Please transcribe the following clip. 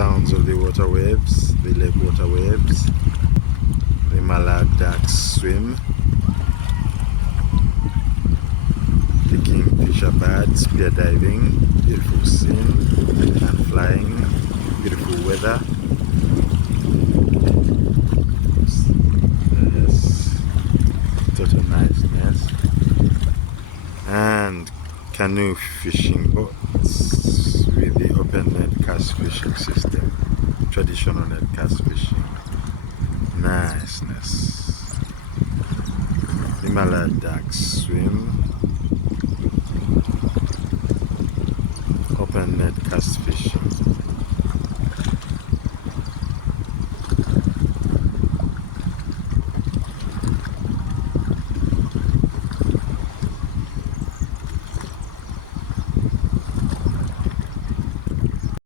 sounds of the water waves, the lake water waves. The mallard ducks swim. The kingfisher birds spear diving. Beautiful scene and flying. Beautiful weather. Yes, total niceness. And canoe fishing boats with the open net cast fishing system. Traditional net cast fishing. Niceness. The mallard ducks swim. Open net cast fishing.